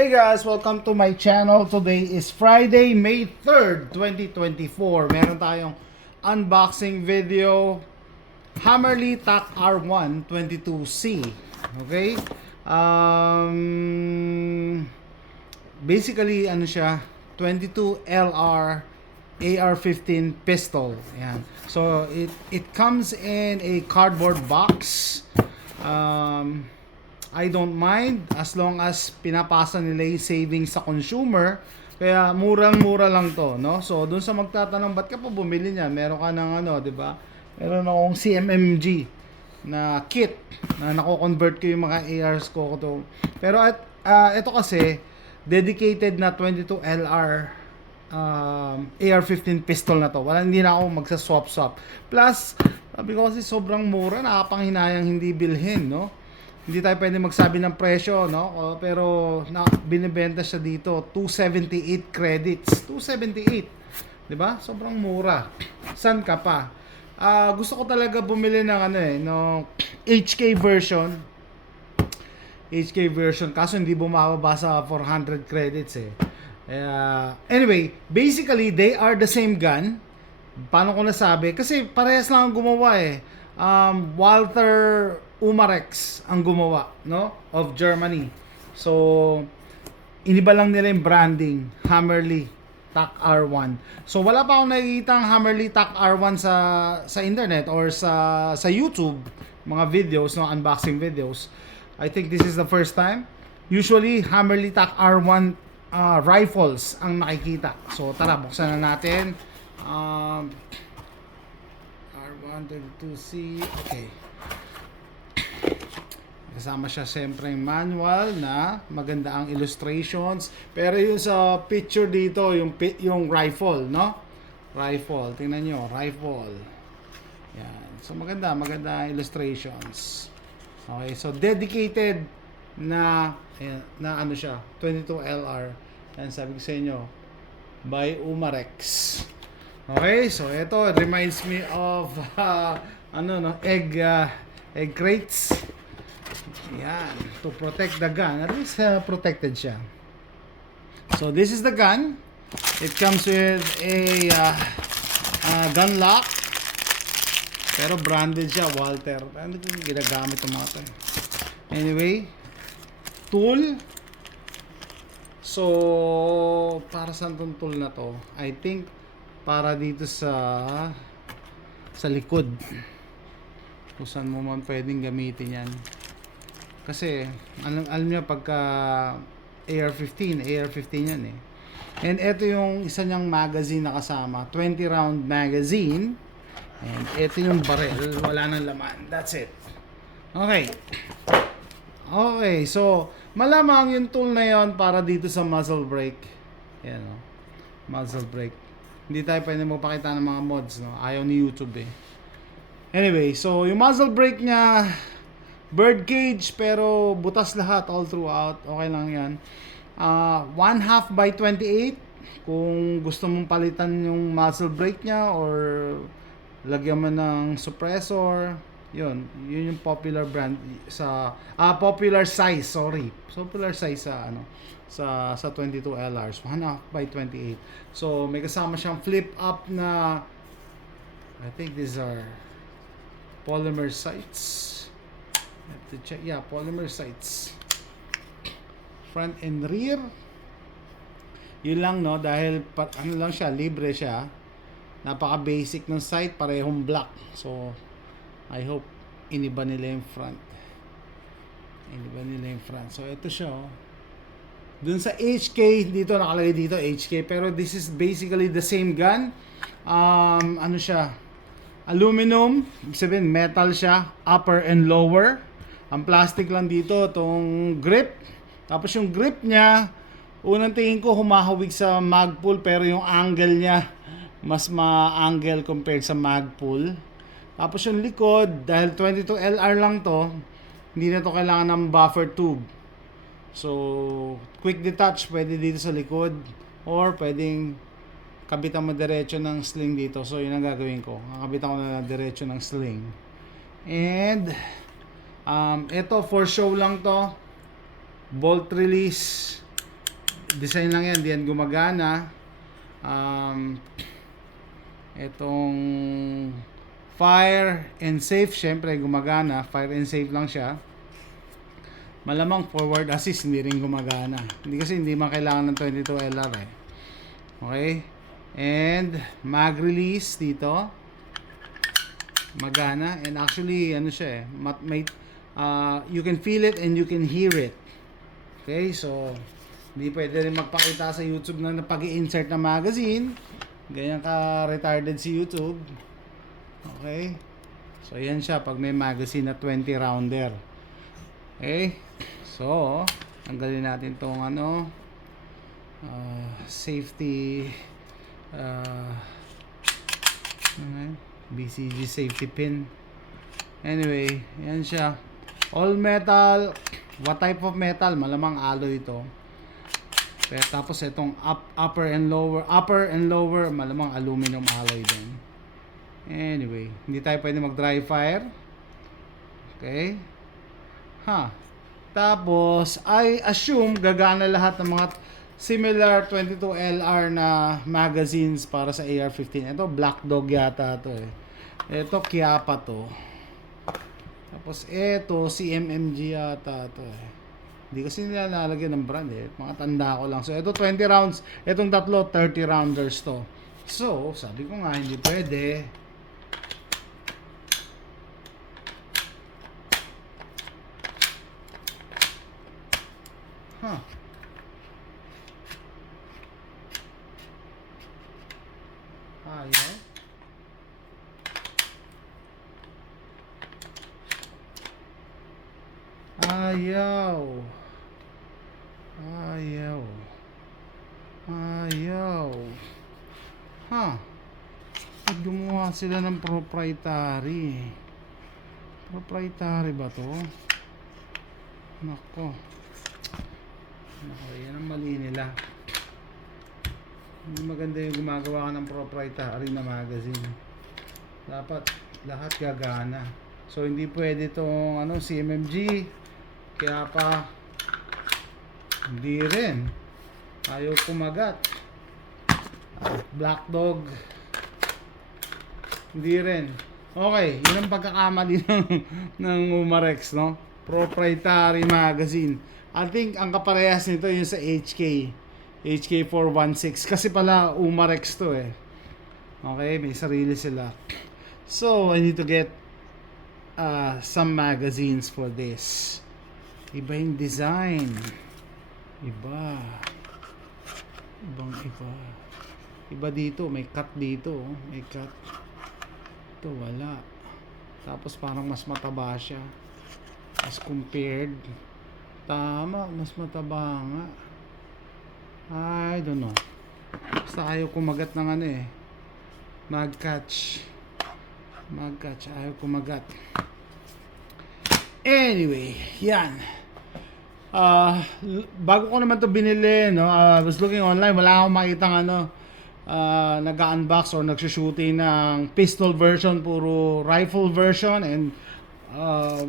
Hey guys, welcome to my channel. Today is Friday, May 3rd, 2024. Meron tayong unboxing video. Hammerly TAC R1 22C. Okay? Basically, ano siya? 22 LR AR-15 pistol. Ayan. So, it comes in a cardboard box. I don't mind as long as pinapasa nila yung savings sa consumer. Kaya murang-mura lang to, no? So, dun sa magtatanong, ba't ka pa bumili niyan? Meron ka ng ano, di ba? Meron akong CMMG na kit na nako-convert ko yung mga ARs ko to. Pero ito kasi, dedicated na 22 LR AR-15 pistol na to. Hindi na ako magsa-swap-swap. Plus, sabi ko kasi sobrang mura, nakapanghinayang hindi bilhin, no? Hindi tayo pwede magsabi ng presyo, no? Pero binibenta siya dito 278 credits. 278. 'Di ba? Sobrang mura. San ka pa? Gusto ko talaga bumili ng no HK version. HK version kaso hindi bumababa sa 400 credits eh. Anyway, basically they are the same gun. Paano ko nasabi? Kasi parehas lang ang gumawa eh. Walter Umarex ang gumawa, no? Of Germany. So, iniba lang nila yung branding, Hammerly TAC R1. So, wala pa akong nakikita ang Hammerly TAC R1 sa internet or sa YouTube, mga videos, no, unboxing videos. I think this is the first time. Usually, Hammerly TAC R1 rifles ang nakikita. So, tara, buksan na natin. R1 22C. Okay. Kasama siya siyempre yung manual na maganda ang illustrations. Pero yung sa picture dito, yung rifle, no? Rifle, tingnan nyo, rifle. Yan. So maganda illustrations. Okay, so dedicated na ano siya, 22 LR. Yan, sabi ko sa inyo, by Umarex. Okay, so ito, it reminds me of egg crates. Yan, to protect the gun. At least protected siya. So this is the gun. It comes with a gun lock. Pero branded siya, Walter. Ano yung ginagamit ng mga to? Anyway, tool. So, para saan tong tool na to? I think para dito sa likod. Kung saan mo man pwedeng gamitin yan. Kasi alam niyo pagka AR-15 yan eh. And ito yung isa niyang magazine na kasama, 20 round magazine. And ito yung barrel, wala nang laman. That's it. Okay. Okay, so malamang yung tool na yon para dito sa muzzle brake. Yan o. Muzzle brake. Hindi tayo pwede magpakita ng mga mods, no? Ayaw ni YouTube eh. Anyway, so yung muzzle brake niya, bird cage pero butas lahat all throughout. Okay lang yan. 1/2 by 28 kung gusto mong palitan yung muzzle brake niya or lagyan mo ng suppressor. Yun yung popular brand sa popular size, popular size sa 22 LRs, 1/2 by 28. So may kasama siyang flip up na, I think these are polymer sights. Have to check. Yeah, polymer sights. Front and rear. Yun lang, no, dahil ano lang siya, libre siya. Napaka basic ng sight, parehong black. So I hope iniba nila yung front. So ito siya, oh. Dun sa HK, dito nakalagay dito HK, pero this is basically the same gun. Ano siya? Aluminum, ibig sabihin metal siya, upper and lower. Ang plastic lang dito, itong grip. Tapos yung grip niya, unang tingin ko humahawig sa magpul, pero yung angle niya mas ma-angle compared sa magpul. Tapos yung likod, dahil 22 LR lang to, hindi na to kailangan ng buffer tube. So, quick detach pwede dito sa likod, or pwedeng kabitan mo diretso ng sling dito. So, yun ang gagawin ko. Kakabitan ko na diretso ng sling. And ito for show lang to, bolt release. design lang yan, di yan gumagana. Itong fire and safe, syempre gumagana. Fire and safe lang siya. Malamang forward assist hindi rin gumagana. Hindi man kailangan ng 22LR eh. Okay? And mag release dito. Magana, and actually ano siya eh, you can feel it and you can hear it. Okay? So hindi pwede rin magpakita sa YouTube na pag-i-insert na magazine. Ganyan ka retarded si YouTube. Okay? So yan siya pag may magazine na 20 rounder. Okay? So, tanggalin natin tong safety BCG safety pin. Anyway, yan siya. All metal. What type of metal? Malamang alloy ito. Pero tapos itong upper and lower, malamang aluminum alloy din. Anyway, hindi tayo pwede mag dry fire. Okay? Tapos, I assume gagana lahat ng mga similar 22LR na magazines para sa AR-15. Ito, Black Dog yata ito eh. Ito, Kiapa to. Tapos, ito, CMMG yata ito eh. Hindi kasi nila nalagyan ng brand eh. Mga tanda ko lang. So, ito 20 rounds. Itong tatlo, 30 rounders to. So, sabi ko nga, hindi pwede. Ayaw. Ayaw. Ayaw. Ayaw. Gumawa sila ng proprietary. Proprietary ba to? Nako, yan ang mali nila. Hindi maganda yung gumagawa ka ng proprietary na magazine. Dapat lahat gagana. So hindi pwede itong CMMG. Kaya pa hindi rin. Ayaw kumagat. Black Dog hindi rin. Okay, yun ang pagkakamali ng Umarex, no? Proprietary magazine. I think ang kaparehas nito yung sa HK416 kasi pala Umarex to eh. Okay, may sarili sila. So I need to get some magazines for this. Iba yung design. Iba. Iba dito, may cut dito, may cut. Ito wala. Tapos parang mas mataba siya as compared. Tama, mas mataba nga. I don't know. Basta ayaw kumagat ng mag-catch. Ayaw kumagat. Anyway, yan. Bago ko naman to binili, no, I was looking online, wala akong makitang nag-unbox or nagsushooting ng pistol version, puro rifle version, and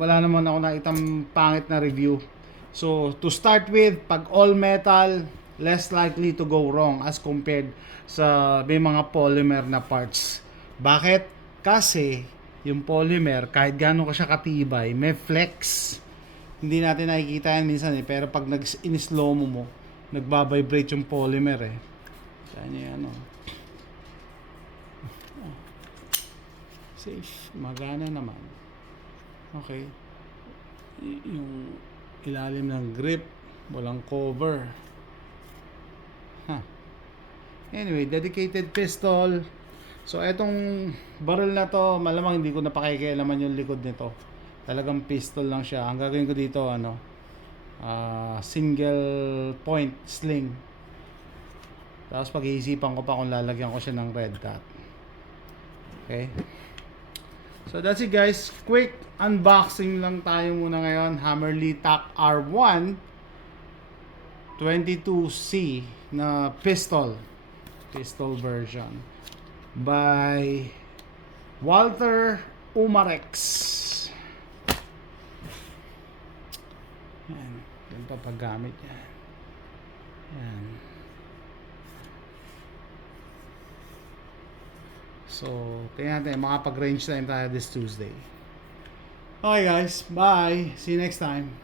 wala naman ako nakitang pangit na review. So to start with, pag all metal, less likely to go wrong as compared sa may mga polymer na parts. Bakit? Kasi yung polymer, kahit gaano ka siya katibay, may flex. Hindi natin nakikita yan minsan eh, pero pag in-slow mo, nagbabibrate yung polymer eh. Saan yan safe, magana naman. Okay. Yung ilalim ng grip, walang cover. Anyway, dedicated pistol. So etong barrel na to, malamang hindi ko napakikialaman yung likod nito. Talagang pistol lang siya. Ang gagawin ko dito single point sling. Tapos pag-iisipan ko pa kung lalagyan ko siya ng red dot. Okay. So that's it guys. Quick unboxing lang tayo muna ngayon. Hammerly TAC R1 22C na pistol version by Walter Umarex. Yan pa paggamit yan. Yan. So, tingnan natin, makapag-range time tayo this Tuesday. Okay guys, bye! See you next time.